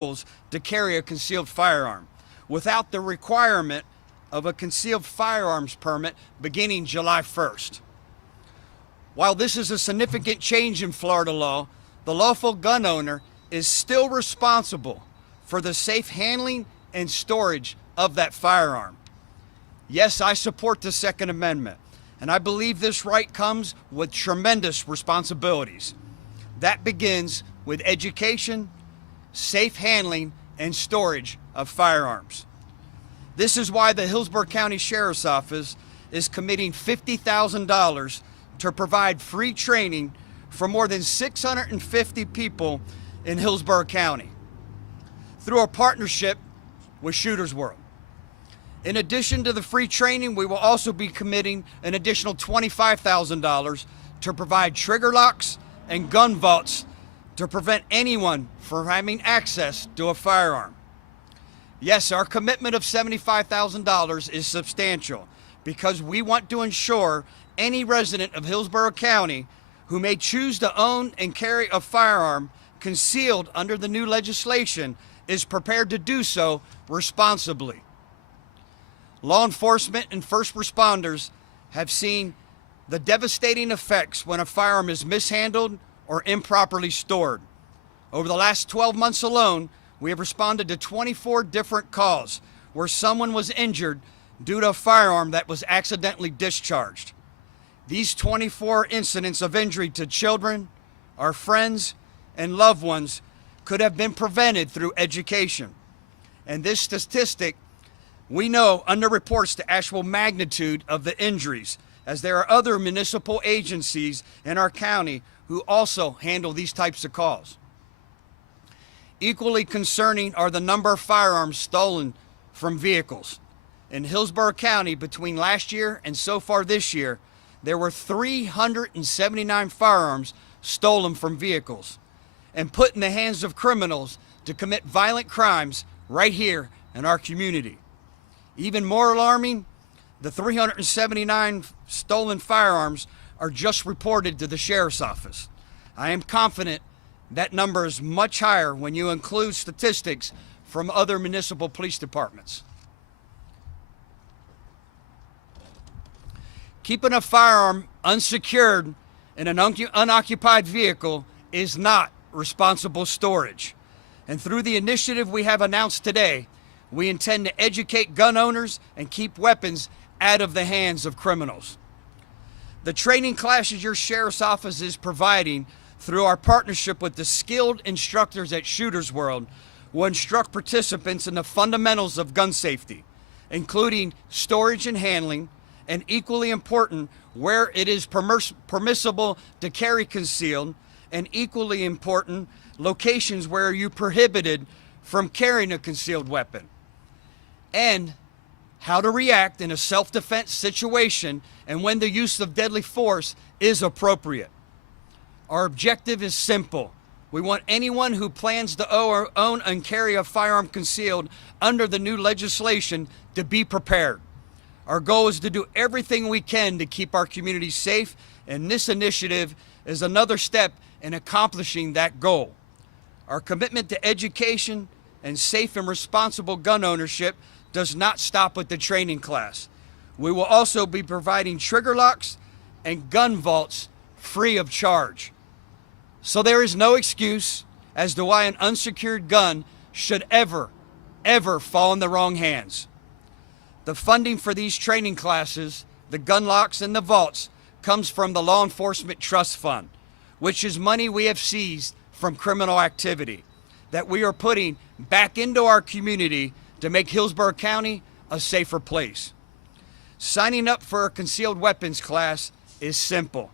to carry a concealed firearm without the requirement of a concealed firearms permit beginning July 1st. While this is a significant change in Florida law, the lawful gun owner is still responsible for the safe handling and storage of that firearm. Yes, I support the Second Amendment, and I believe this right comes with tremendous responsibilities. That begins with education, safe handling, and storage of firearms. This is why the Hillsborough County Sheriff's Office is committing $50,000 to provide free training for more than 650 people in Hillsborough County through a partnership with Shooters World. In addition to the free training, we will also be committing an additional $25,000 to provide trigger locks and gun vaults to prevent anyone from having access to a firearm. Yes, our commitment of $75,000 is substantial because we want to ensure any resident of Hillsborough County who may choose to own and carry a firearm concealed under the new legislation is prepared to do so responsibly. Law enforcement and first responders have seen the devastating effects when a firearm is mishandled or improperly stored. Over the last 12 months alone, we have responded to 24 different calls where someone was injured due to a firearm that was accidentally discharged. These 24 incidents of injury to children, our friends, and loved ones could have been prevented through education. And this statistic, we know, underreports the actual magnitude of the injuries, as there are other municipal agencies in our county who also handle these types of calls. Equally concerning are the number of firearms stolen from vehicles. In Hillsborough County, between last year and so far this year, there were 379 firearms stolen from vehicles and put in the hands of criminals to commit violent crimes right here in our community. Even more alarming, the 379 stolen firearms are just reported to the Sheriff's Office. I am confident that number is much higher when you include statistics from other municipal police departments. Keeping a firearm unsecured in an unoccupied vehicle is not responsible storage. And through the initiative we have announced today, we intend to educate gun owners and keep weapons out of the hands of criminals. The training classes your Sheriff's Office is providing through our partnership with the skilled instructors at Shooters World will instruct participants in the fundamentals of gun safety, including storage and handling, and equally important, where it is permissible to carry concealed, and equally important, locations where you're prohibited from carrying a concealed weapon, and how to react in a self-defense situation and when the use of deadly force is appropriate. Our objective is simple. We want anyone who plans to own and carry a firearm concealed under the new legislation to be prepared. Our goal is to do everything we can to keep our community safe, and this initiative is another step in accomplishing that goal. Our commitment to education and safe and responsible gun ownership does not stop with the training class. We will also be providing trigger locks and gun vaults free of charge. So there is no excuse as to why an unsecured gun should ever fall in the wrong hands. The funding for these training classes, the gun locks and the vaults, comes from the Law Enforcement Trust Fund, which is money we have seized from criminal activity that we are putting back into our community to make Hillsborough County a safer place. Signing up for a concealed weapons class is simple.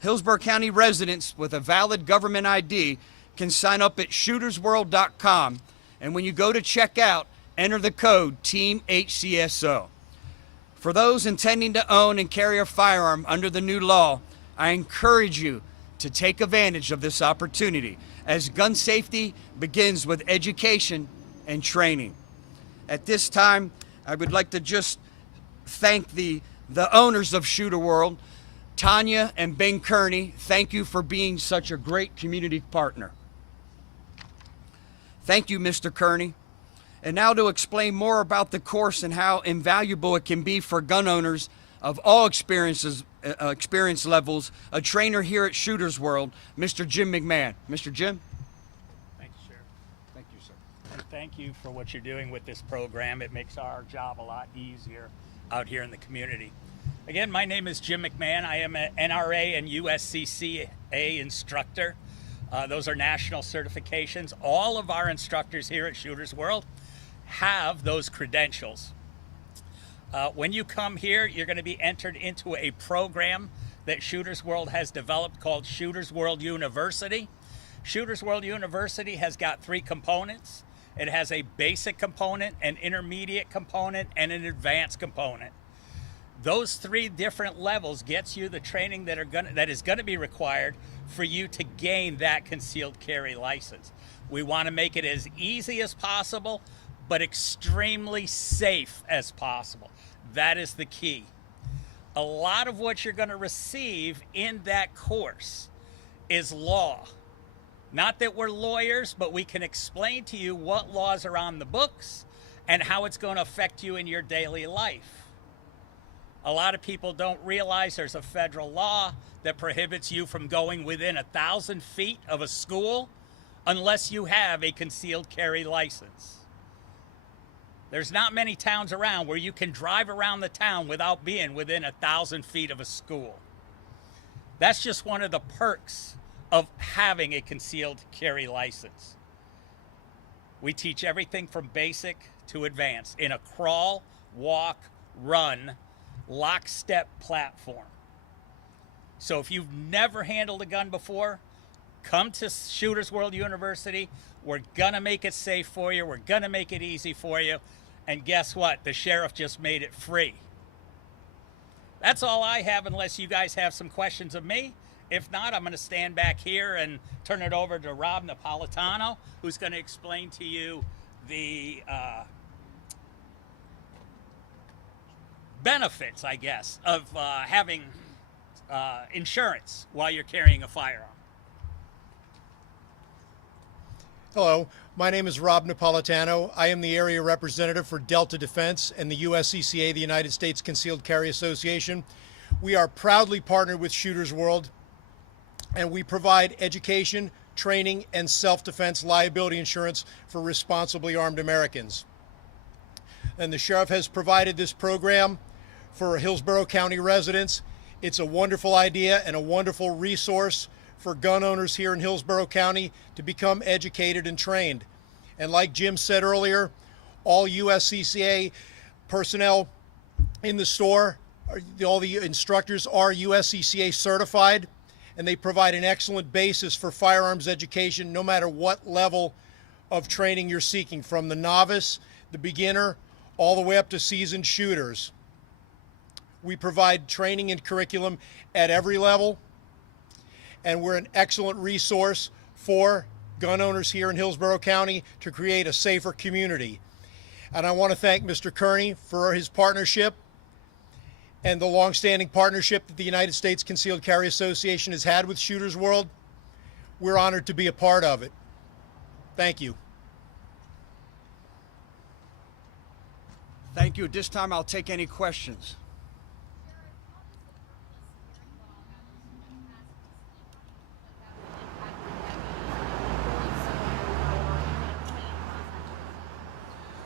Hillsborough County residents with a valid government ID can sign up at shootersworld.com, and when you go to check out, enter the code TEAMHCSO. For those intending to own and carry a firearm under the new law, I encourage you to take advantage of this opportunity, as gun safety begins with education and training. At this time, I would like to just thank the owners of Shooter World, Tanya and Ben Kearney. Thank you for being such a great community partner. Thank you, Mr. Kearney. And now to explain more about the course and how invaluable it can be for gun owners of all experience levels, a trainer here at Shooters World, Mr. Jim McMahon. Mr. Jim? Thank you, Sheriff. Thank you, sir. And thank you for what you're doing with this program. It makes our job a lot easier out here in the community. Again, my name is Jim McMahon. I am an NRA and USCCA instructor. Those are national certifications. All of our instructors here at Shooters World have those credentials. When you come here, you're going to be entered into a program that Shooters World has developed called Shooters World University. Shooters World University has got 3 components. It has a basic component, an intermediate component, and an advanced component. Those 3 different levels gets you the training that is going to be required for you to gain that concealed carry license. We want to make it as easy as possible, but extremely safe as possible. That is the key. A lot of what you're going to receive in that course is law. Not that we're lawyers, but we can explain to you what laws are on the books and how it's going to affect you in your daily life. A lot of people don't realize there's a federal law that prohibits you from going within 1,000 feet of a school unless you have a concealed carry license. There's not many towns around where you can drive around the town without being within 1,000 feet of a school. That's just one of the perks of having a concealed carry license. We teach everything from basic to advanced in a crawl, walk, run, lockstep platform. So if you've never handled a gun before, come to Shooters World University. We're gonna make it safe for you. We're gonna make it easy for you. And guess what? The sheriff just made it free. That's all I have, unless you guys have some questions of me. If not, I'm gonna stand back here and turn it over to Rob Napolitano, who's gonna explain to you the benefits, I guess, of having insurance while you're carrying a firearm. Hello, my name is Rob Napolitano. I am the area representative for Delta Defense and the USCCA, the United States Concealed Carry Association. We are proudly partnered with Shooters World, and we provide education, training, and self-defense liability insurance for responsibly armed Americans. And the sheriff has provided this program for Hillsborough County residents. It's a wonderful idea and a wonderful resource for gun owners here in Hillsborough County to become educated and trained. And like Jim said earlier, all USCCA personnel in the store, all the instructors are USCCA certified, and they provide an excellent basis for firearms education no matter what level of training you're seeking, from the novice, the beginner, all the way up to seasoned shooters. We provide training and curriculum at every level, and we're an excellent resource for gun owners here in Hillsborough County to create a safer community. And I want to thank Mr. Kearney for his partnership and the long-standing partnership that the United States Concealed Carry Association has had with Shooters World. We're honored to be a part of it. Thank you. Thank you. At this time, I'll take any questions.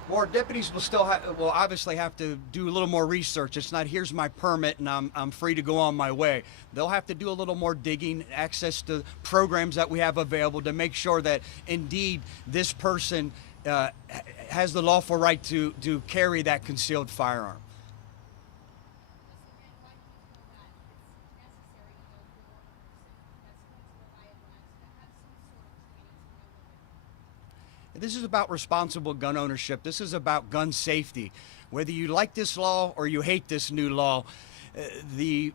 More deputies will obviously have to do a little more research. It's not, here's my permit and I'm free to go on my way. They'll have to do a little more digging, access to programs that we have available to make sure that indeed this person has the lawful right to carry that concealed firearm. This is about responsible gun ownership. This is about gun safety. Whether you like this law or you hate this new law, the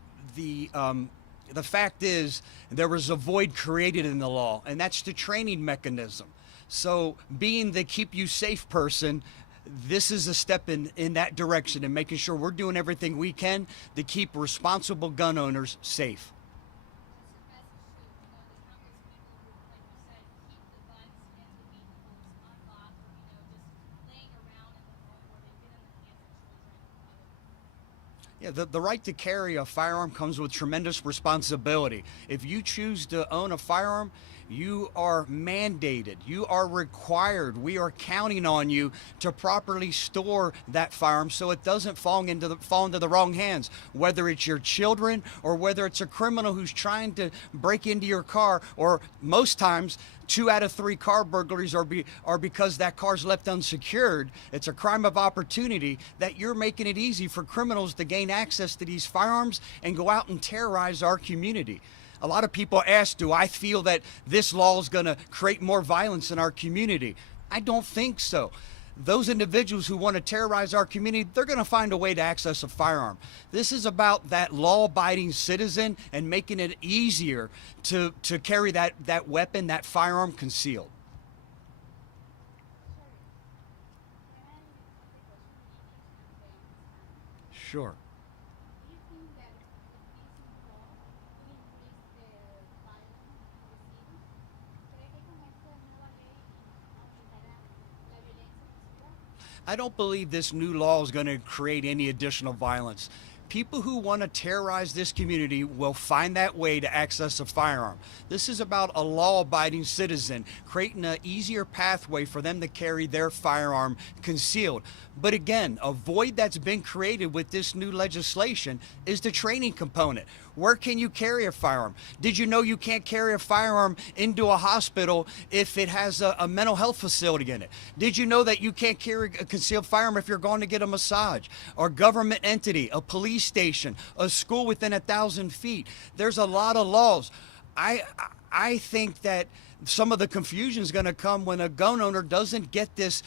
fact is there was a void created in the law, and that's the training mechanism. So being the keep you safe person, this is a step in that direction and making sure we're doing everything we can to keep responsible gun owners safe. Yeah, the right to carry a firearm comes with tremendous responsibility. If you choose to own a firearm, you are mandated, you are required, we are counting on you to properly store that firearm so it doesn't fall into the wrong hands, whether it's your children or whether it's a criminal who's trying to break into your car, or most times 2 out of 3 car burglaries are because that car's left unsecured. It's a crime of opportunity that you're making it easy for criminals to gain access to these firearms and go out and terrorize our community. A lot of people ask, do I feel that this law is going to create more violence in our community? I don't think so. Those individuals who want to terrorize our community, they're going to find a way to access a firearm. This is about that law-abiding citizen and making it easier to carry that weapon, that firearm concealed. Sure. I don't believe this new law is going to create any additional violence. People who want to terrorize this community will find that way to access a firearm. This is about a law-abiding citizen creating an easier pathway for them to carry their firearm concealed. But again, a void that's been created with this new legislation is the training component. Where can you carry a firearm? Did you know you can't carry a firearm into a hospital if it has a mental health facility in it? Did you know that you can't carry a concealed firearm if you're going to get a massage? Or government entity, a police station, a school within 1,000 feet. There's a lot of laws. I think that some of the confusion is going to come when a gun owner doesn't get this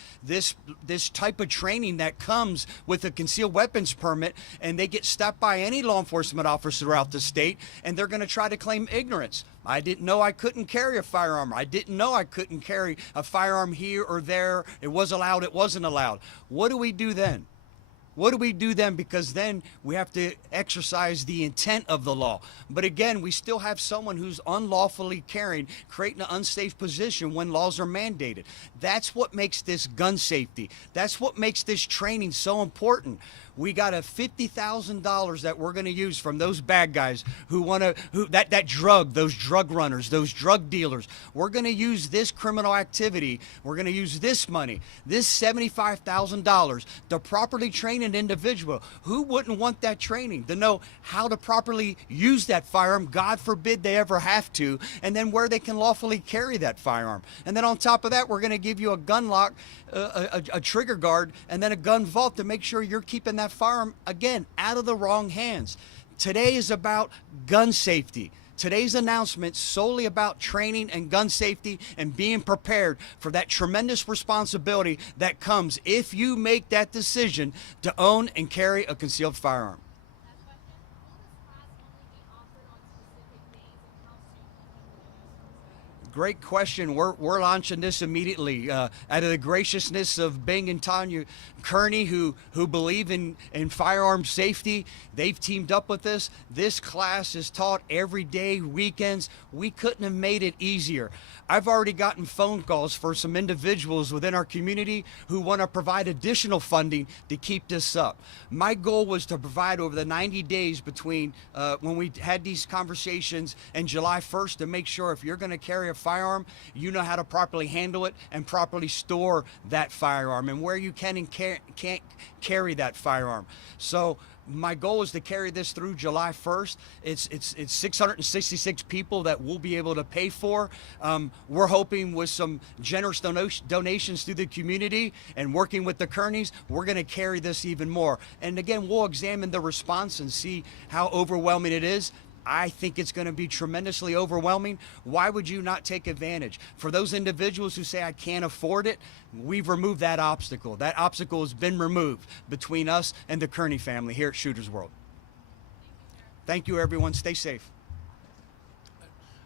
type of training that comes with a concealed weapons permit, and they get stopped by any law enforcement officer throughout the state, and they're going to try to claim ignorance. I didn't know I couldn't carry a firearm. I didn't know I couldn't carry a firearm here or there. It was allowed, it wasn't allowed. What do we do then? What do we do then? Because then we have to exercise the intent of the law. But again, we still have someone who's unlawfully carrying, creating an unsafe position when laws are mandated. That's what makes this gun safety. That's what makes this training so important. We got a $50,000 that we're going to use from those bad guys that drug, those drug runners, those drug dealers. We're going to use this criminal activity. We're going to use this money, this $75,000 to properly train an individual. Who wouldn't want that training to know how to properly use that firearm? God forbid they ever have to, and then where they can lawfully carry that firearm. And then on top of that, we're going to give you a gun lock, a trigger guard, and then a gun vault to make sure you're keeping that firearm, again, out of the wrong hands. Today is about gun safety. Today's announcement solely about training and gun safety and being prepared for that tremendous responsibility that comes if you make that decision to own and carry a concealed firearm. Great question. We're launching this immediately out of the graciousness of Bing and Tanya Kearney, who believe in firearm safety. They've teamed up with us. This class is taught every day, weekends. We couldn't have made it easier. I've already gotten phone calls for some individuals within our community who want to provide additional funding to keep this up. My goal was to provide over the 90 days between when we had these conversations and July 1st to make sure if you're going to carry a firearm, you know how to properly handle it and properly store that firearm and where you can and can't carry that firearm. So my goal is to carry this through July 1st. It's 666 people that we'll be able to pay for. We're hoping with some generous donations through the community and working with the Kearneys, we're going to carry this even more. And again, we'll examine the response and see how overwhelming it is. I think it's going to be tremendously overwhelming. Why would you not take advantage? For those individuals who say, I can't afford it, we've removed that obstacle. That obstacle has been removed between us and the Kearney family here at Shooters World. Thank you, everyone. Stay safe.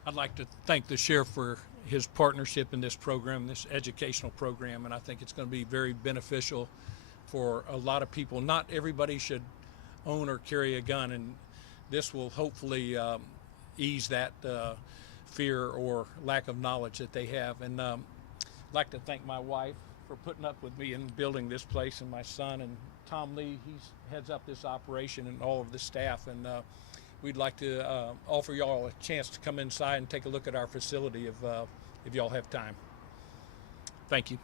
I'd like to thank the sheriff for his partnership in this program, this educational program, and I think it's going to be very beneficial for a lot of people. Not everybody should own or carry a gun, and this will hopefully ease that fear or lack of knowledge that they have. And I'd like to thank my wife for putting up with me in building this place, and my son and Tom Lee, he's heads up this operation, and all of the staff. And we'd like to offer y'all a chance to come inside and take a look at our facility if y'all have time. Thank you.